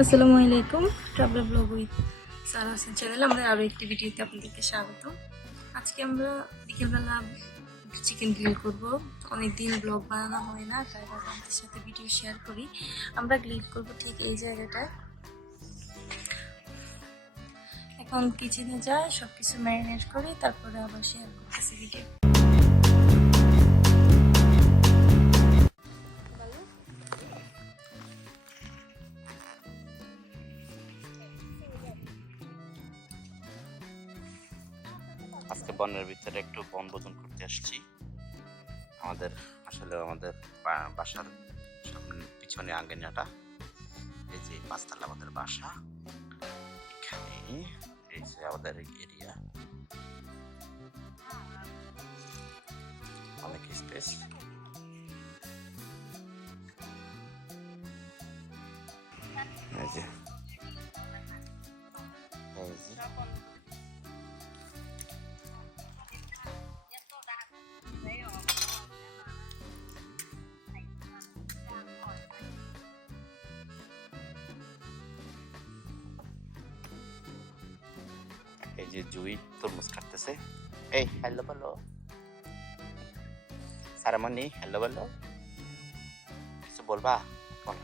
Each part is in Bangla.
আসসালামু আলাইকুম। ট্রাভেল ব্লগ উইথ সারা হাসান চ্যানেলে আমরা আরও একটি ভিডিওতে আপনাদেরকে স্বাগত। আজকে আমরা বিকেলবেলা চিকেন গ্রিল করব। অনেকদিন ব্লগ বানানো হয় না, তাই ভাবলাম আপনাদের সাথে ভিডিও শেয়ার করি। আমরা গ্রিল করব ঠিক এই জায়গাটায়। এখন কিচেনে যাই, সব কিছু ম্যারিনেট করি, তারপরে আবার শেয়ার করতেছি ভিডিও। আজকে বনের ভিতরে একটু বনভোজন করতে আসছি। আমাদের বাসার পিছনে আঙ্গিনাটা, এই যে পাঁচতলা আমাদের বাসা, এখানে এই যে আমাদের এরিয়া, অনেক স্পেস। এই যে এই যে জুই তরমুজ কাটতেছে। এই হ্যালো বলো সারামণি, হ্যালো বলো, কিছু বলবা? বলো।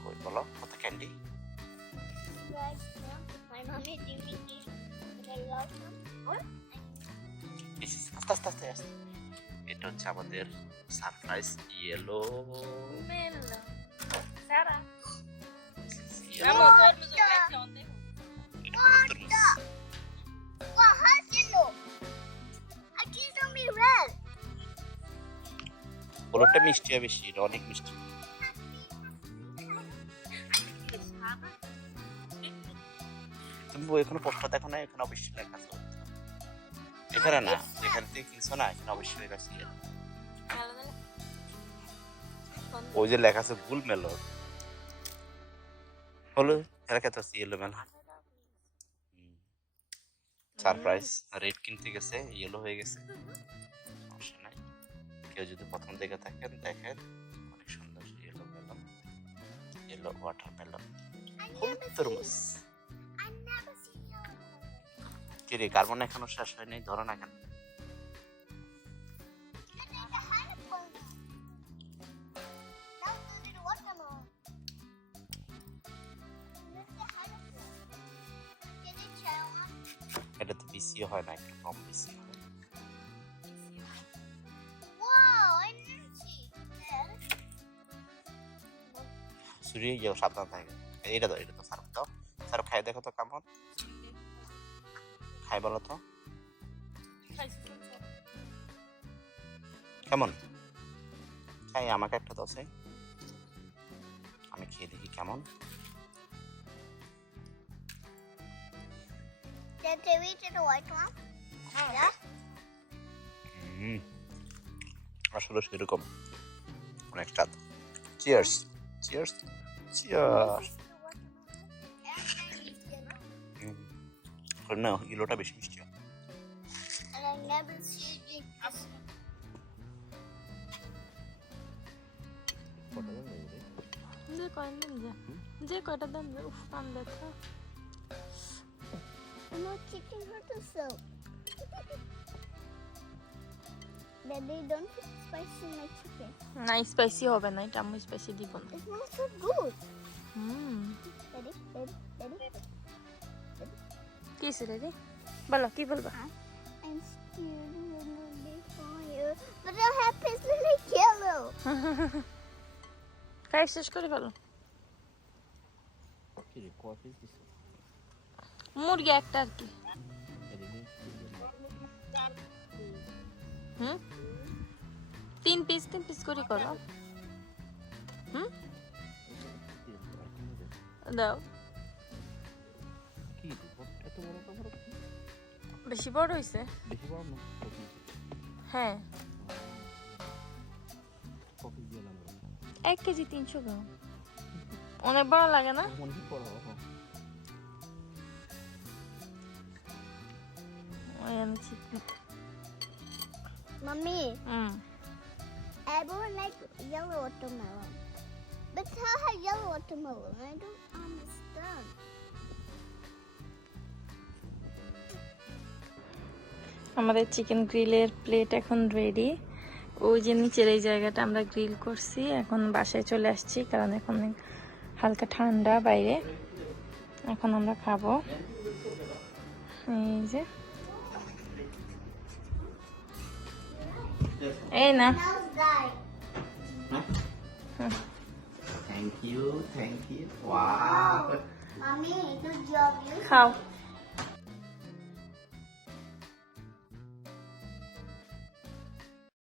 কই বলো, কত ক্যান্ডি? আস্তে আস্তে আস্তে আস্তে। এটা হচ্ছে আমাদের সারপ্রাইজ ইয়েলো মেলা সারা বলটা মিষ্টি হবে, বেশি অনেক মিষ্টি। তুমি এখানে পোস্টটা দেখো না, এখানে অবশ্যই লেখা আছে। এখানে না, এখান থেকে কিনছো না, এখানে অবশ্যই লেখা আছে। ওই যে লেখা আছে গুল মেলো হলো, এলাকা তো ইয়েলো মেলা। সারপ্রাইজ। রেড কিনতে গেছে, ইয়েলো হয়ে গেছে, সমস্যা নাই। কেউ যদি প্রথম দিকে থাকেন দেখেন, অনেক সুন্দর yellow melon, yellow watermelon, তরমুজ। কিরে কার্বন এখনো শেষ হয়নি, ধরো না কেন? এটা তো বিসিও হয় না, একটু কম বিসি হয়। সুরিয়ে যাও, সাবধান থাকে। এটা তো সার্ফ দাও, সার্ফ খাই দেখো তো কেমন খাই, বলো তো কেমন খাই। আমাকে একটা দাও, চাই আমি খেয়ে দেখি কেমন। আসলে সেরকম অনেক স্বাদ। Cheers cheers cheers. না, ইলোটা বেশি মিষ্টি। যে কয়টা দাম উফ পান দেখা chicken hurt so. Daddy, don't put spicy in my chicken. না স্পাইসি হবে না, এটা আমি স্পাইসি দিব না। It smells so good. Daddy. Daddy. কি রে বলো, কি বলবা? I'm scared of the fire, but I have pistol yellow. খাই শেষ করে ফেলো। মুরগি একটা আর কি। তিন পিস করে করো। দাও। বেশি বড় হয়েছে? হ্যাঁ, 1 কেজি 300 গ্রাম। অনেক বড় লাগে না? Mommy, everyone likes yellow watermelon. But how have yellow watermelon? I don't understand. আমাদের চিকেন গ্রিলের প্লেট এখন রেডি। ওই যে নিচের এই জায়গাটা আমরা গ্রিল করছি, এখন বাসায় চলে আসছি কারণ এখন হালকা ঠান্ডা বাইরে। এখন আমরা খাবো। এই যে এই না, thank you, thank you. Wow, Mommy, good job. You খাও।